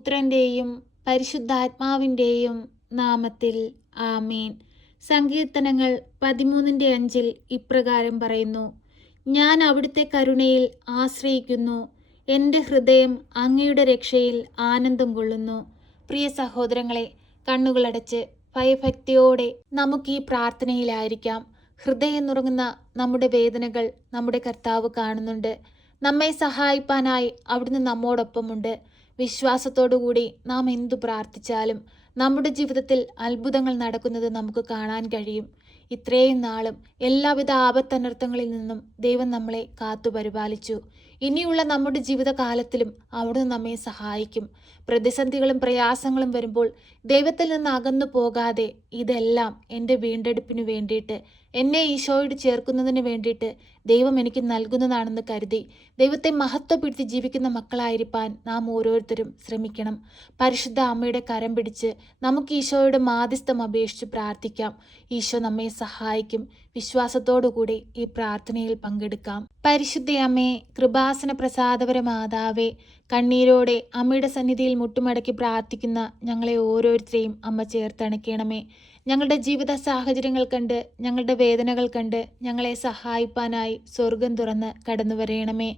പുത്രന്റെയും പരിശുദ്ധാത്മാവിന്റെയും നാമത്തിൽ ആമേൻ. സങ്കീർത്തനങ്ങൾ പതിമൂന്നിന്റെ അഞ്ചിൽ ഇപ്രകാരം പറയുന്നു. ഞാൻ അവിടുത്തെ കരുണയിൽ ആശ്രയിക്കുന്നു. എന്റെ ഹൃദയം അങ്ങയുടെ രക്ഷയിൽ ആനന്ദം കൊള്ളുന്നു. പ്രിയ സഹോദരങ്ങളെ കണ്ണുകളടച്ച് ഭയഭക്തിയോടെ നമുക്ക് ഈ പ്രാർത്ഥനയിലായിരിക്കാം. ഹൃദയം നുറങ്ങുന്ന നമ്മുടെ വേദനകൾ നമ്മുടെ കർത്താവ് കാണുന്നുണ്ട്. നമ്മെ സഹായിപ്പാനായി അവിടുന്ന് നമ്മോടൊപ്പമുണ്ട്. വിശ്വാസത്തോടുകൂടി നാം എന്തു പ്രാർത്ഥിച്ചാലും നമ്മുടെ ജീവിതത്തിൽ അത്ഭുതങ്ങൾ നടക്കുന്നത് നമുക്ക് കാണാൻ കഴിയും. ഇത്രയും നാളും എല്ലാവിധ ആപത്തനർത്ഥങ്ങളിൽ നിന്നും ദൈവം നമ്മളെ കാത്തു പരിപാലിച്ചു. ഇനിയുള്ള നമ്മുടെ ജീവിതകാലത്തിലും അവിടുന്ന് നമ്മെ സഹായിക്കും. പ്രതിസന്ധികളും പ്രയാസങ്ങളും വരുമ്പോൾ ദൈവത്തിൽ നിന്ന് അകന്നു പോകാതെ ഇതെല്ലാം എന്റെ വീണ്ടെടുപ്പിനു വേണ്ടിയിട്ട് എന്നെ ഈശോയോട് ചേർക്കുന്നതിന് വേണ്ടിയിട്ട് ദൈവം എനിക്ക് നൽകുന്നതാണെന്ന് കരുതി ദൈവത്തെ മഹത്വപ്പെടുത്തി ജീവിക്കുന്ന മക്കളായിരിക്കാൻ നാം ഓരോരുത്തരും ശ്രമിക്കണം. പരിശുദ്ധ അമ്മയുടെ കരം പിടിച്ച് നമുക്ക് ഈശോയുടെ മാധ്യസ്ഥം അപേക്ഷിച്ച് പ്രാർത്ഥിക്കാം. ഈശോ നമ്മെ സഹായിക്കും. വിശ്വാസത്തോടുകൂടി ഈ പ്രാർത്ഥനയിൽ പങ്കെടുക്കാം. പരിശുദ്ധ അമ്മേ കൃപാസന പ്രസാദപര മാതാവേ കണ്ണീരോടെ അമ്മയുടെ സന്നിധിയിൽ മുട്ടുമടക്കി പ്രാർത്ഥിക്കുന്ന ഞങ്ങളെ ഓരോരുത്തരെയും അമ്മ ചേർത്തണയ്ക്കണമേ ഞങ്ങളുടെ ജീവിത സാഹചര്യങ്ങൾ കണ്ട് ഞങ്ങളുടെ വേദനകൾ കണ്ട് ഞങ്ങളെ സഹായിപ്പാനായി സ്വർഗം തുറന്ന് കടന്നു വരയണമേ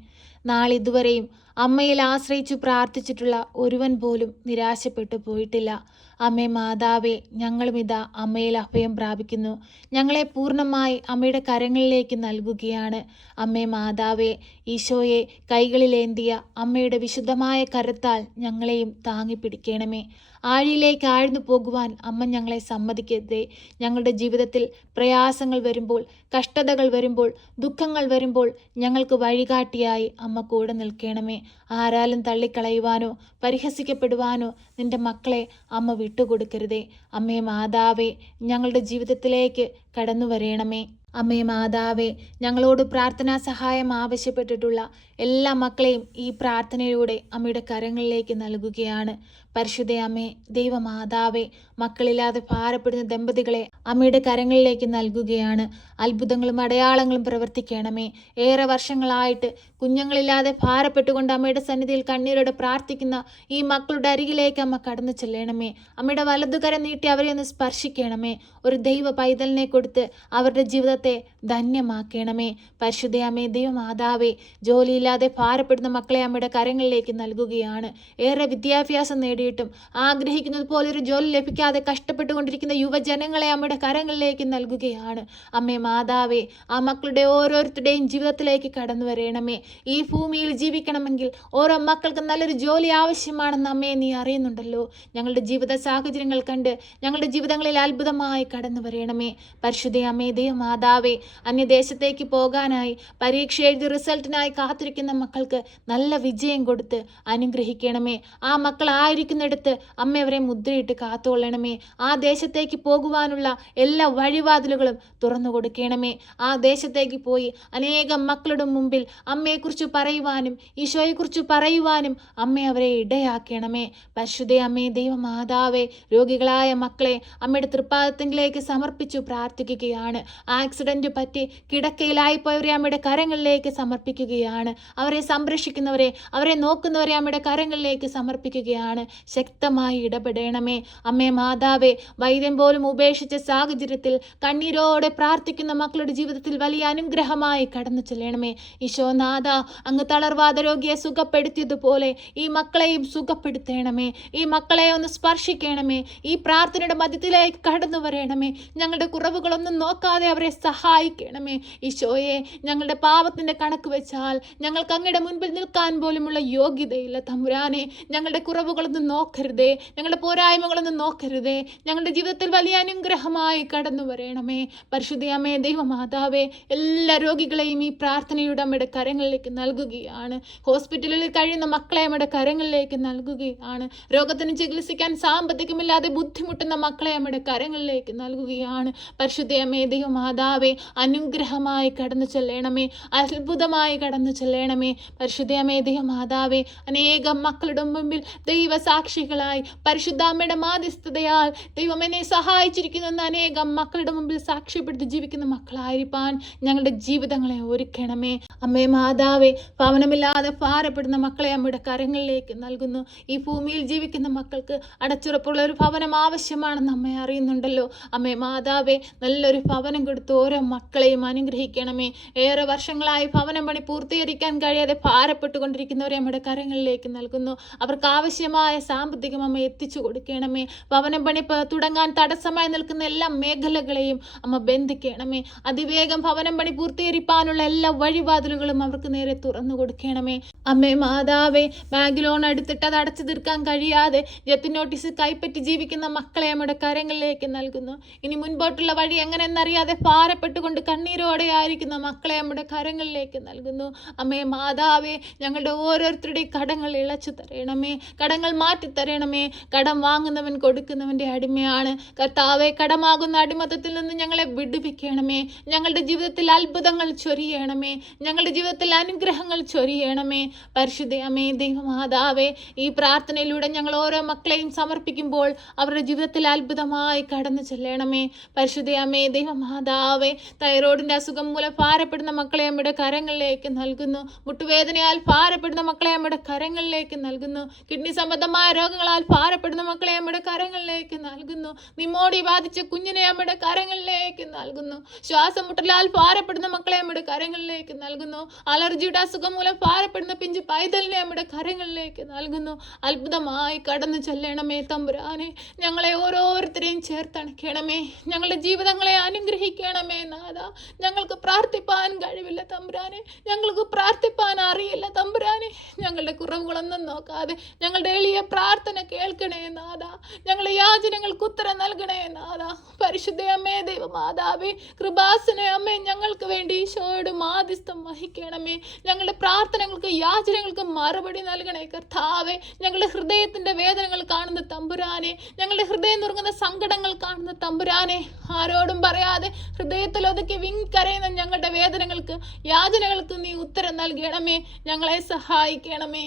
നാളിതുവരെയും അമ്മയിൽ ആശ്രയിച്ചു പ്രാർത്ഥിച്ചിട്ടുള്ള ഒരുവൻ പോലും നിരാശപ്പെട്ടു പോയിട്ടില്ല. അമ്മേ മാതാവേ ഞങ്ങളും ഇതാ അമ്മയിൽ അഭയം പ്രാപിക്കുന്നു. ഞങ്ങളെ പൂർണമായി അമ്മയുടെ കരങ്ങളിലേക്ക് നൽകുകയാണ്. അമ്മേ മാതാവേ ഈശോയെ കൈകളിലേന്തിയ അമ്മയുടെ വിശുദ്ധമായ കരത്താൽ ഞങ്ങളെയും താങ്ങി പിടിക്കണമേ ആഴിയിലേക്ക് ആഴ്ന്നു പോകുവാൻ അമ്മ ഞങ്ങളെ സമ്മതിക്കരുതേ. ഞങ്ങളുടെ ജീവിതത്തിൽ പ്രയാസങ്ങൾ വരുമ്പോൾ കഷ്ടതകൾ വരുമ്പോൾ ദുഃഖങ്ങൾ വരുമ്പോൾ ഞങ്ങൾക്ക് വഴികാട്ടിയായി അമ്മ കൂടെ നിൽക്കണമേ. ആരാലും തള്ളിക്കളയുവാനോ പരിഹസിക്കപ്പെടുവാനോ നിന്റെ മക്കളെ അമ്മ വിട്ടുകൊടുക്കരുതേ. അമ്മേ മാതാവേ ഞങ്ങളുടെ ജീവിതത്തിലേക്ക് കടന്നു വരയണമേ അമ്മേ മാതാവേ ഞങ്ങളോട് പ്രാർത്ഥനാ സഹായം ആവശ്യപ്പെട്ടിട്ടുള്ള എല്ലാ മക്കളെയും ഈ പ്രാർത്ഥനയിലൂടെ അമ്മയുടെ കരങ്ങളിലേക്ക് നൽകുകയാണ്. പരിശുദ്ധ അമ്മേ ദൈവമാതാവേ മക്കളില്ലാതെ ഭാരപ്പെടുന്ന ദമ്പതികളെ അമ്മയുടെ കരങ്ങളിലേക്ക് നൽകുകയാണ്. അത്ഭുതങ്ങളും അടയാളങ്ങളും പ്രവർത്തിക്കണമേ. ഏറെ വർഷങ്ങളായിട്ട് കുഞ്ഞുങ്ങളില്ലാതെ ഭാരപ്പെട്ടുകൊണ്ട് അമ്മയുടെ സന്നിധിയിൽ കണ്ണീരോടെ പ്രാർത്ഥിക്കുന്ന ഈ മക്കളുടെ അരികിലേക്ക് അമ്മ കടന്നു ചെല്ലണമേ. അമ്മയുടെ വലതുകരം നീട്ടി അവരെ ഒന്ന് സ്പർശിക്കണമേ. ഒരു ദൈവ പൈതലിനെ കൊടുത്ത് അവരുടെ ജീവിതത്തെ ധന്യമാക്കണമേ. പരിശുദ്ധയമ്മേ ദൈവമാതാവേ ജോലിയില്ലാതെ ഭാരപ്പെടുന്ന മക്കളെ അമ്മയുടെ കരങ്ങളിലേക്ക് നൽകുകയാണ്. ഏറെ വിദ്യാഭ്യാസം നേടിയിട്ടും ആഗ്രഹിക്കുന്നത് പോലെ ഒരു ജോലി ലഭിക്കാതെ കഷ്ടപ്പെട്ടുകൊണ്ടിരിക്കുന്ന യുവജനങ്ങളെ അമ്മയുടെ കരങ്ങളിലേക്ക് നൽകുകയാണ്. അമ്മേ മാതാവേ ആ മക്കളുടെ ഓരോരുത്തരുടെയും ജീവിതത്തിലേക്ക് കടന്നു വരയണമേ ഈ ഭൂമിയിൽ ജീവിക്കണമെങ്കിൽ ഓരോ മക്കൾക്കും നല്ലൊരു ജോലി ആവശ്യമാണെന്ന് അമ്മയെ നീ അറിയുന്നുണ്ടല്ലോ. ഞങ്ങളുടെ ജീവിത സാഹചര്യങ്ങൾ കണ്ട് ഞങ്ങളുടെ ജീവിതങ്ങളിൽ അത്ഭുതമായി കടന്നു വരയണമേ പരിശുദ്ധ അമ്മേ ദൈവമാതാവേ അന്യദേശത്തേക്ക് പോകാനായി പരീക്ഷ എഴുതി റിസൾട്ടിനായി കാത്തിരിക്കുന്ന മക്കൾക്ക് നല്ല വിജയം കൊടുത്ത് അനുഗ്രഹിക്കണമേ. ആ മക്കൾ ആയിരിക്കുന്നിടത്ത് അമ്മ അവരെ മുദ്രയിട്ട് കാത്തുകൊള്ളണമേ. ആ ദേശത്തേക്ക് പോകുവാനുള്ള എല്ലാ വഴിവാതിലുകളും തുറന്നു കൊടുക്കണമേ. ആ ദേശത്തേക്ക് പോയി അനേകം മക്കളുടെ മുമ്പിൽ അമ്മയെക്കുറിച്ച് പറയുവാനും ഈശോയെക്കുറിച്ച് പറയുവാനും അമ്മ അവരെ ഇടയാക്കണമേ. പരിശുദ്ധ അമ്മേ ദൈവമാതാവേ രോഗികളായ മക്കളെ അമ്മയുടെ തൃപ്പാദത്തിലേക്ക് സമർപ്പിച്ചു പ്രാർത്ഥിക്കുകയാണ്. ആക്സിഡന്റ് പറ്റി കിടക്കയിലായി പോയവരെ അമ്മയുടെ കരങ്ങളിലേക്ക് സമർപ്പിക്കുകയാണ്. അവരെ സംരക്ഷിക്കുന്നവരെ അവരെ നോക്കുന്നവരെ അമ്മയുടെ കരങ്ങളിലേക്ക് സമർപ്പിക്കുകയാണ്. ശക്തമായി ഇടപെടണമേ. അമ്മേ മാതാവേ വൈദ്യം പോലും ഉപേക്ഷിച്ച സാഹചര്യത്തിൽ കണ്ണീരോടെ പ്രാർത്ഥിക്കുന്ന മക്കളുടെ ജീവിതത്തിൽ വലിയ അനുഗ്രഹമായി കടന്നു ചെല്ലണമേ. ഈശോനാഥ അങ്ങ് തളർവാദ രോഗിയെ സുഖപ്പെടുത്തിയതുപോലെ ഈ മക്കളെയും സുഖപ്പെടുത്തണമേ. ഈ മക്കളെ ഒന്ന് സ്പർശിക്കണമേ. ഈ പ്രാർത്ഥനയുടെ മധ്യത്തിലേക്ക് കടന്നു വരണമേ. ഞങ്ങളുടെ കുറവുകളൊന്നും നോക്കാതെ അവരെ സഹായിക്കണമേ. ഈശോയെ ഞങ്ങളുടെ പാപത്തിന്റെ കണക്ക് വെച്ചാൽ ഞങ്ങൾക്ക് അങ്ങയുടെ മുൻപിൽ നിൽക്കാൻ പോലുമുള്ള യോഗ്യതയില്ല തമ്പുരാനെ. ഞങ്ങളുടെ കുറവുകളൊന്നും നോക്കരുതേ. ഞങ്ങളുടെ പോരായ്മകളൊന്നും നോക്കരുതേ. ഞങ്ങളുടെ ജീവിതത്തിൽ വലിയ അനുഗ്രഹമായി കടന്നു വരണമേ. പരിശുദ്ധയമ്മേ ദൈവമാതാവേ എല്ലാ രോഗികളെയും ഈ പ്രാർത്ഥനയുടെ അമ്മയുടെ കരങ്ങളിലേക്ക് നൽകുകയാണ്. ഹോസ്പിറ്റലിൽ കഴിയുന്ന മക്കളെ അമ്മയുടെ കരങ്ങളിലേക്ക് നൽകുകയാണ്. രോഗത്തിന് ചികിത്സിക്കാൻ സാമ്പത്തികമില്ലാതെ ബുദ്ധിമുട്ടുന്ന മക്കളെ അമ്മയുടെ കരങ്ങളിലേക്ക് നൽകുകയാണ്. പരിശുദ്ധയമ്മേ ദൈവമാതാവേ അനുഗ്രഹമായി കടന്നു ചെല്ലണമേ. അത്ഭുതമായി കടന്നു ചെല്ലണമേ. പരിശുദ്ധയമ്മേ ദൈവമാതാവേ അനേകം മക്കളുടെ മുമ്പിൽ ദൈവ സാക്ഷികളായി പരിശുദ്ധാമ്മയുടെ മാധ്യസ്ഥതയാൽ ദൈവം എന്നെ സഹായിച്ചിരിക്കുന്ന അനേകം മക്കളുടെ മുമ്പിൽ സാക്ഷ്യപ്പെടുത്തി ജീവിക്കുന്ന മക്കളായിരിക്കാൻ ഞങ്ങളുടെ ജീവിതങ്ങളെ ഒരുക്കണമേ. അമ്മേ മാതാവേ ഭവനമില്ലാതെ ഭാരപ്പെടുന്ന മക്കളെ അമ്മയുടെ കരങ്ങളിലേക്ക് നൽകുന്നു. ഈ ഭൂമിയിൽ ജീവിക്കുന്ന മക്കൾക്ക് അടച്ചുറപ്പുള്ള ഒരു ഭവനം ആവശ്യമാണെന്ന് അമ്മ അറിയുന്നുണ്ടല്ലോ. അമ്മേ മാതാവേ നല്ലൊരു ഭവനം കൊടുത്ത് ഓരോ മക്കളെയും അനുഗ്രഹിക്കണമേ. ഏറെ വർഷങ്ങളായി ഭവനം പണി പൂർത്തീകരിക്കാൻ കഴിയാതെ ഭാരപ്പെട്ടുകൊണ്ടിരിക്കുന്നവരെ അമ്മയുടെ കരങ്ങളിലേക്ക് നൽകുന്നു. അവർക്ക് ആവശ്യമായ സാമ്പത്തികം എത്തിച്ചു കൊടുക്കണമേ. ഭവനം പണി തുടങ്ങാൻ തടസ്സമായി നിൽക്കുന്ന എല്ലാ മേഖലകളെയും അമ്മ ബന്ധിക്കണമേ. അതിവേഗം ഭവനം പണി പൂർത്തീകരിപ്പാനുള്ള എല്ലാ വഴിവാതിലുകളും അവർക്ക് നേരെ തുറന്നു കൊടുക്കണമേ. അമ്മേ മാതാവേ ബാങ്ക് ലോൺ എടുത്തിട്ട് അത് അടച്ചു തീർക്കാൻ കഴിയാതെ ജപ്തി നോട്ടീസ് കൈപ്പറ്റി ജീവിക്കുന്ന മക്കളെ നമ്മുടെ കരങ്ങളിലേക്ക് നൽകുന്നു. ഇനി മുൻപോട്ടുള്ള വഴി എങ്ങനെയെന്നറിയാതെ ഭാരപ്പെട്ടുകൊണ്ട് കണ്ണീരോടെ ആയിരിക്കുന്ന മക്കളെ നമ്മുടെ കരങ്ങളിലേക്ക് നൽകുന്നു. അമ്മേ മാതാവേ ഞങ്ങളുടെ ഓരോരുത്തരുടെയും കടങ്ങൾ ഇളച്ചു തരണമേ. കടങ്ങൾ മാറ്റി തരണമേ കടം വാങ്ങുന്നവൻ കൊടുക്കുന്നവന്റെ അടിമയാണ്. കർത്താവെ കടമാകുന്ന അടിമത്തത്തിൽ നിന്ന് ഞങ്ങളെ വിടുവിക്കണമേ. ഞങ്ങളുടെ ജീവിതത്തിൽ അത്ഭുതങ്ങൾ ചൊരിയണമേ. ഞങ്ങളുടെ ജീവിതത്തിൽ അനുഗ്രഹങ്ങൾ ചൊരിയണമേ. പരിശുദ്ധ അമ്മേ ദൈവമാതാവേ ഈ പ്രാർത്ഥനയിലൂടെ ഞങ്ങൾ ഓരോ മക്കളെയും സമർപ്പിക്കുമ്പോൾ അവരുടെ ജീവിതത്തിൽ അത്ഭുതമായി കടന്നു ചെല്ലണമേ. പരിശുദ്ധ അമ്മേ ദൈവമാതാവേ തൈറോയിഡിന്റെ അസുഖം മൂലം ഭാരപ്പെടുന്ന മക്കളെ അമ്മയുടെ കരങ്ങളിലേക്ക് നൽകുന്നു. മുട്ടുവേദനയാൽ ഭാരപ്പെടുന്ന മക്കളെ അമ്മയുടെ കരങ്ങളിലേക്ക് നൽകുന്നു. കിഡ്നി സംബന്ധമായ രോഗങ്ങളാൽ ഭാരപ്പെടുന്ന മക്കളെ അമ്മയുടെ കരങ്ങളിലേക്ക് നൽകുന്നു. നിമോടി ബാധിച്ച കുഞ്ഞിനെ അമ്മയുടെ കരങ്ങളിലേക്ക് നൽകുന്നു. ശ്വാസം മുട്ടലാൽ ഭാരപ്പെടുന്ന മക്കളെ അമ്മയുടെ കരങ്ങളിലേക്ക് നൽകുന്നു. അലർജിയുടെ അസുഖം മൂലം ഭാരപ്പെടുന്ന പിഞ്ചു പൈതലിനെ അമ്മയുടെ കരങ്ങളിലേക്ക് നൽകുന്നു. അത്ഭുതമായി കടന്നു ചെല്ലണമേ തമ്പുരാനെ. ഞങ്ങളെ ഓരോരുത്തരെയും ചേർത്തണക്കണമേ. ഞങ്ങളുടെ ജീവിതങ്ങളെ അനുഗ്രഹിക്കണമേ നാഥ. ഞങ്ങൾക്ക് പ്രാർത്ഥിപ്പാൻ കഴിവില്ല തമ്പുരാനെ. ഞങ്ങൾക്ക് പ്രാർത്ഥിപ്പാൻ അറിയില്ല തമ്പുരാനെ. ഞങ്ങളുടെ കുറവുകളൊന്നും നോക്കാതെ ഞങ്ങളുടെ എളിയ പ്രാർത്ഥന കേൾക്കണേ നാഥ. ഞങ്ങളുടെ യാചനകൾക്ക് ഉത്തരം നൽകണേ നാഥ. പരിശുദ്ധ അമ്മേ ദൈവമാതാവേ കൃപാസന അമ്മേ ഞങ്ങൾക്ക് വേണ്ടി ഈശോയോട് മാധ്യസ്ഥം വഹിക്കണമേ. ഞങ്ങളുടെ പ്രാർത്ഥനകൾക്ക് യാചനകൾക്ക് മറുപടി നൽകണേ കർത്താവേ. ഞങ്ങളുടെ ഹൃദയത്തിന്റെ വേദനകൾ കാണുന്ന തമ്പുരാനെ ഞങ്ങളുടെ ഹൃദയം നുറുങ്ങുന്ന സങ്കടങ്ങൾ കാണുന്ന തമ്പുരാനെ ആരോടും പറയാതെ ഹൃദയത്തിൽ ഒതുക്കി വിങ്ങിക്കരയുന്ന ഞങ്ങളുടെ വേദനകൾക്ക് യാചനകൾക്ക് നീ ഉത്തരം നൽകണമേ. ഞങ്ങളെ സഹായിക്കണമേ.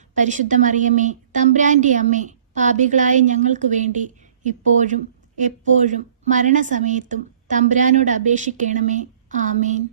പരിശുദ്ധ മറിയമ്മേ തമ്പ്രാന്റെ അമ്മേ പാപികളായ ഞങ്ങൾക്ക് വേണ്ടി ഇപ്പോഴും എപ്പോഴും മരണസമയത്തും തമ്പ്രാനോട് അപേക്ഷിക്കണമേ. ആമേൻ.